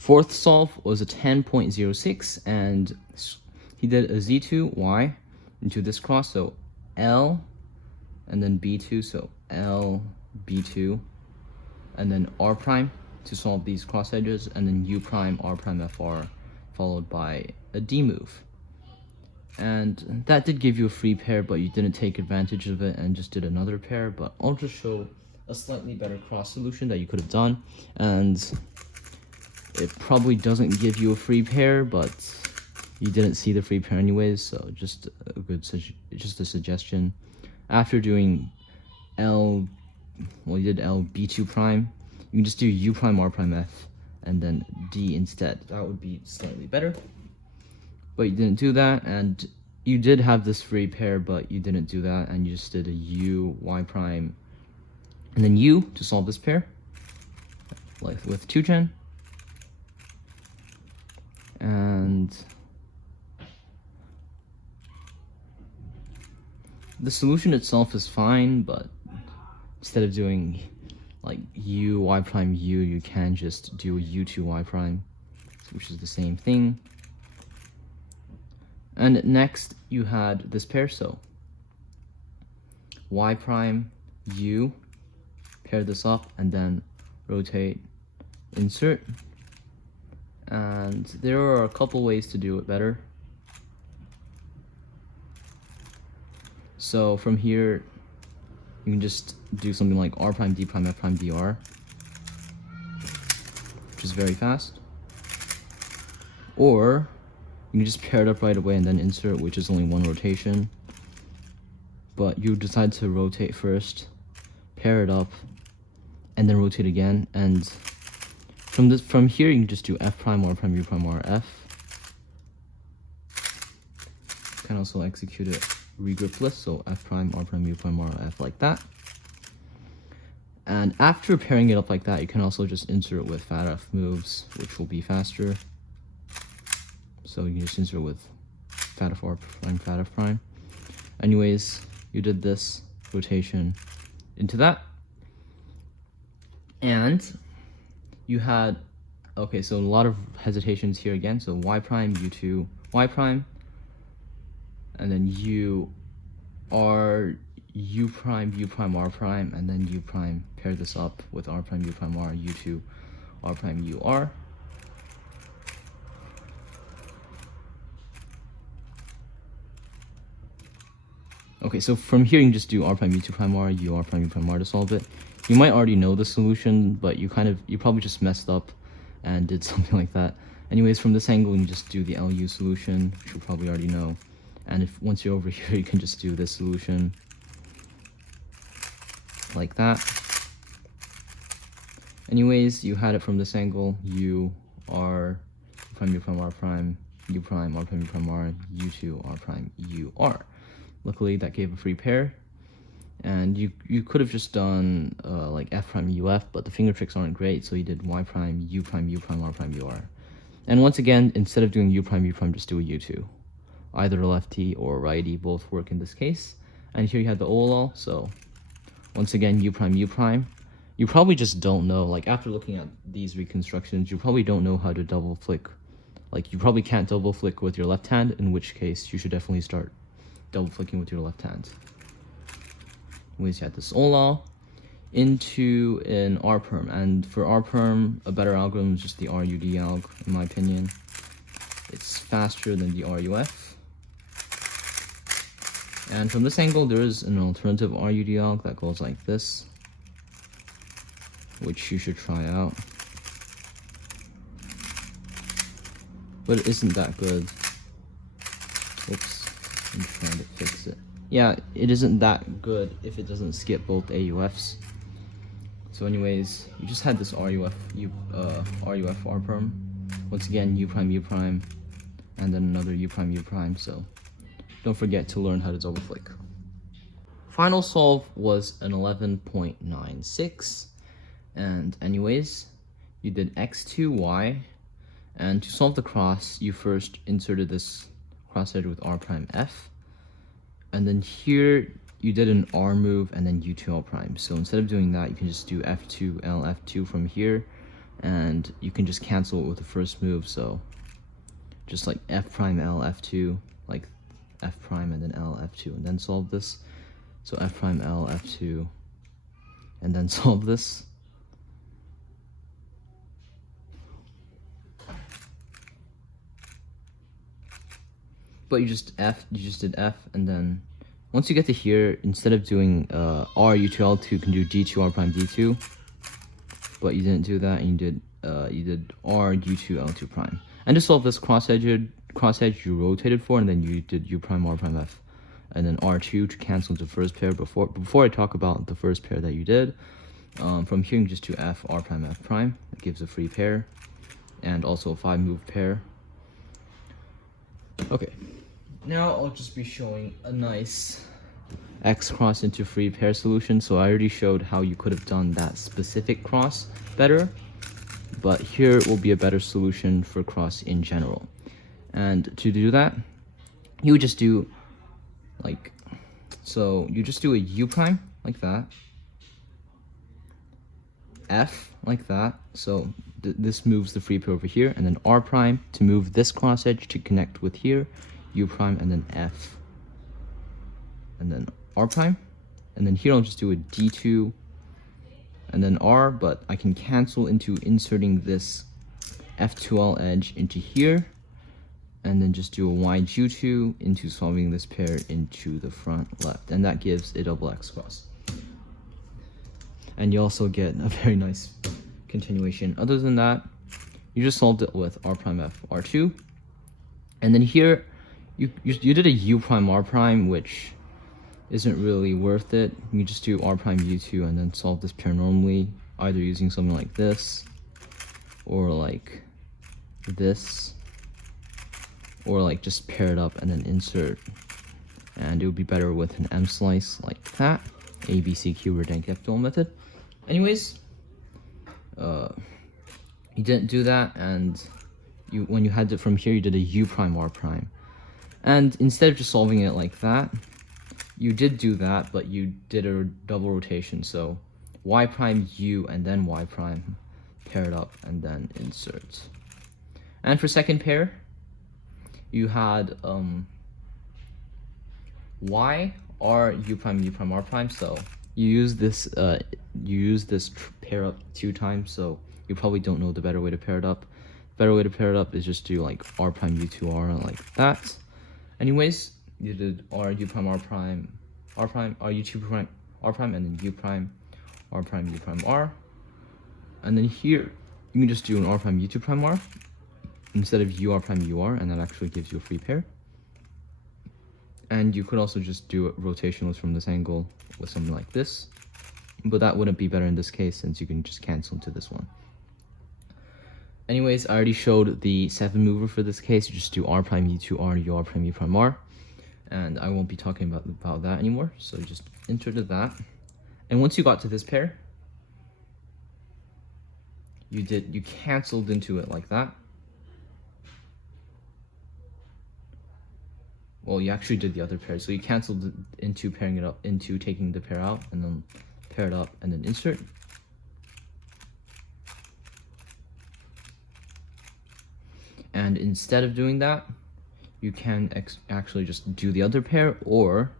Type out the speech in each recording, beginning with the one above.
Fourth solve was a 10.06, and he did a z2 y into this cross, so L and then b2, so L b2, and then r prime to solve these cross edges, and then u prime r prime fr, followed by a d move. And that did give you a free pair, but you didn't take advantage of it and just did another pair. But I'll just show a slightly better cross solution that you could have done, and it probably doesn't give you a free pair, but you didn't see the free pair anyways, so just a suggestion. After doing you did L b2 prime, you can just do u prime r prime f and then d instead. That would be slightly better, but you didn't do that, and you did have this free pair, but you didn't do that, and you just did a u y prime and then u to solve this pair, like with 2gen. And the solution itself is fine, but instead of doing like u y prime u, you can just do u2 y prime, which is the same thing. And next you had this pair, so y prime u, pair this up and then rotate, insert. And there are a couple ways to do it better. So from here, you can just do something like r prime d prime f prime dr, which is very fast. Or you can just pair it up right away and then insert, which is only one rotation. But you decide to rotate first, pair it up, and then rotate again. And from here, you can just do f prime r prime u prime r f. You can also execute it regroupless, so f prime r prime u prime r f like that. And after pairing it up like that, you can also just insert it with fat f moves, which will be faster. So you can just insert with fat f r prime, fat f prime. Anyways, you did this rotation into that, and you had, okay, so a lot of hesitations here again. So y prime, u2, y prime, and then u prime, r prime, and then u prime. Pair this up with r prime, u prime, r, u2, r prime, u, r. Okay, so from here you can just do r prime, u2 prime, r, u, r prime, u prime, r to solve it. You might already know the solution, but you probably just messed up and did something like that. Anyways, from this angle, you can just do the LU solution, which you probably already know. And once you're over here, you can just do this solution like that. Anyways, you had it from this angle: u prime, u prime, r prime, u prime, r prime, u prime, r, u2, r prime, u, r. Luckily, that gave a free pair. And you could have just done like f prime uf, but the finger tricks aren't great, so you did y prime, u prime, r prime, ur. And once again, instead of doing u prime, just do a u2. Either lefty or righty both work in this case. And here you have the OLL, so once again, u prime. You probably just don't know, like after looking at these reconstructions, you probably don't know how to double flick. Like you probably can't double flick with your left hand, in which case you should definitely start double flicking with your left hand. Anyways, you had this OLL into an R perm, and for R perm, a better algorithm is just the RUD alg, in my opinion. It's faster than the RUF. And from this angle, there is an alternative RUD alg that goes like this, which you should try out. But it isn't that good. Oops, I'm trying to fix it. Yeah, it isn't that good if it doesn't skip both AUFs. So anyways, you just had this RUF R perm. Once again, U prime, and then another U prime, so don't forget to learn how to double flick. Final solve was an 11.96, and anyways, you did x2y, and to solve the cross, you first inserted this cross edge with R prime F, and then here you did an R move and then U2 L prime. So instead of doing that, you can just do F2 L F2 from here, and you can just cancel it with the first move. So just like F prime L F2, like F prime and then L F2, and then solve this. So F prime L F2, and then solve this. But you just did F, and then once you get to here, instead of doing R U2 L2, you can do D2 R prime D2. But you didn't do that, and you did R U2 L2 prime. And to solve this cross edge you rotated for, and then you did U prime R prime F, and then R2 to cancel the first pair. Before I talk about the first pair that you did, from here you can just do F R prime F prime. It gives a free pair, and also a 5-move pair. Okay. Now I'll just be showing a nice X cross into free pair solution. So I already showed how you could have done that specific cross better, but here will be a better solution for cross in general. And to do that, you would just do like, so you just do a U prime like that, F like that, so this moves the free pair over here, and then R prime to move this cross edge to connect with here, U prime, and then F, and then R prime, and then here I'll just do a D2 and then R, but I can cancel into inserting this F2L edge into here, and then just do a wide U2 into solving this pair into the front left, and that gives a double X cross. And you also get a very nice continuation. Other than that, you just solved it with R prime F R2, and then here you did a U prime R prime, which isn't really worth it. You just do R prime U2 and then solve this pair normally, either using something like this, or like this, or like just pair it up and then insert. And it would be better with an M slice like that, ABC cube Wadek dual method. Anyways, you didn't do that, and when you had it from here, you did a U prime R prime. And instead of just solving it like that, you did do that, but you did a double rotation. So Y prime U and then Y prime, pair it up and then insert. And for second pair, you had Y R U prime R prime. So you use this pair up 2 times. So you probably don't know the better way to pair it up. Better way to pair it up is just do like R prime U2 R like that. Anyways, you did R U prime R prime R prime R U2 prime R prime, and then U prime R prime U prime R, and then here you can just do an R prime U2 prime R instead of U R prime U R, and that actually gives you a free pair. And you could also just do it rotationals from this angle with something like this, but that wouldn't be better in this case since you can just cancel into this one. Anyways, I already showed the 7-mover for this case. You just do R prime U2 R U R prime U prime R, and I won't be talking about that anymore. So just inserted that, and once you got to this pair, you canceled into it like that. Well, you actually did the other pair, so you canceled into pairing it up into taking the pair out, and then pair it up and then insert. And instead of doing that, you can actually just do the other pair, or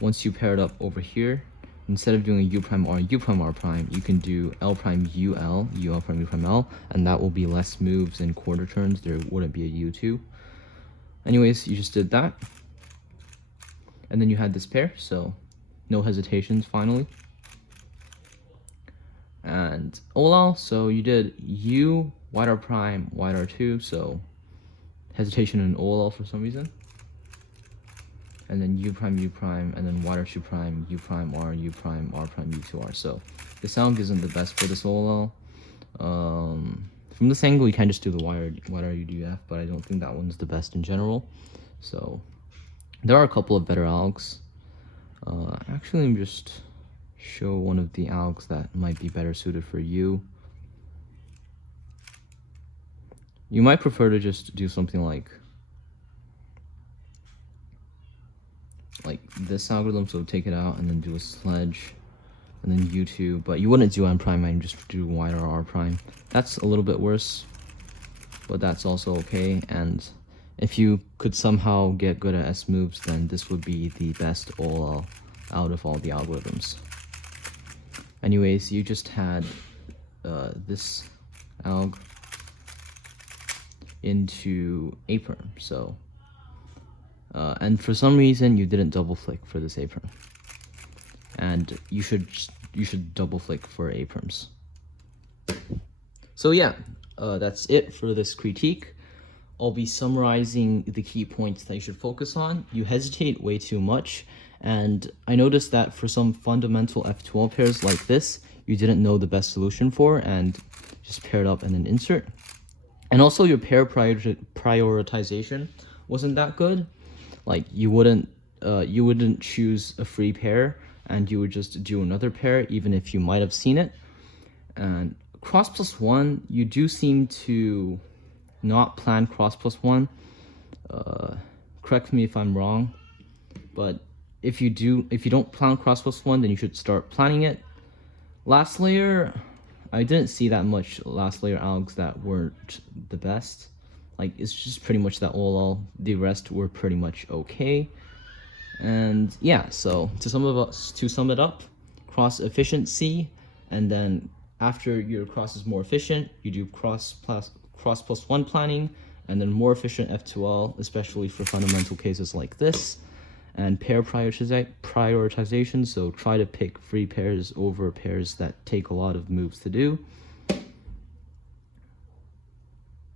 once you pair it up over here, instead of doing a U prime R prime, you can do L prime U L prime U prime L, and that will be less moves in quarter turns. There wouldn't be a U2. Anyways, you just did that, and then you had this pair, so no hesitations finally. And OLL, so you did U wide R prime wide R2, so hesitation in OLL for some reason, and then U prime, and then wide R2 prime, U prime R prime U2R. So the sound isn't the best for this OLL. From this angle, you can just do the wide RUDF, but I don't think that one's the best in general. So there are a couple of better algs. Actually, let me just show one of the algs that might be better suited for you. You might prefer to just do something like this algorithm, so take it out and then do a sledge, and then U2, but you wouldn't do M prime and just do Y or R prime. That's a little bit worse, but that's also okay. And if you could somehow get good at S moves, then this would be the best OLL out of all the algorithms. Anyways, you just had this alg into A perm, so and for some reason you didn't double flick for this A perm, and you should double flick for A perms. So yeah, that's it for this critique. I'll be summarizing the key points that you should focus on. You hesitate way too much, and I noticed that for some fundamental F12 pairs like this, you didn't know the best solution for and just paired up and then insert. And also your pair prioritization wasn't that good. Like you wouldn't choose a free pair and you would just do another pair even if you might have seen it. And cross plus one, you do seem to not plan cross plus one. Correct me if I'm wrong, but if you don't plan cross plus one, then you should start planning it. Last layer, I didn't see that much last layer algs that weren't the best. Like it's just pretty much that all. The rest were pretty much okay. And yeah, so to sum it up, cross efficiency, and then after your cross is more efficient, you do cross plus one planning, and then more efficient F2L, especially for fundamental cases like this, and pair prioritization, so try to pick free pairs over pairs that take a lot of moves to do.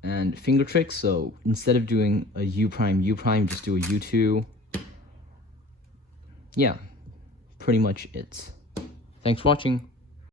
And finger tricks, so instead of doing a U prime, just do a U2. Yeah, pretty much it. Thanks for watching.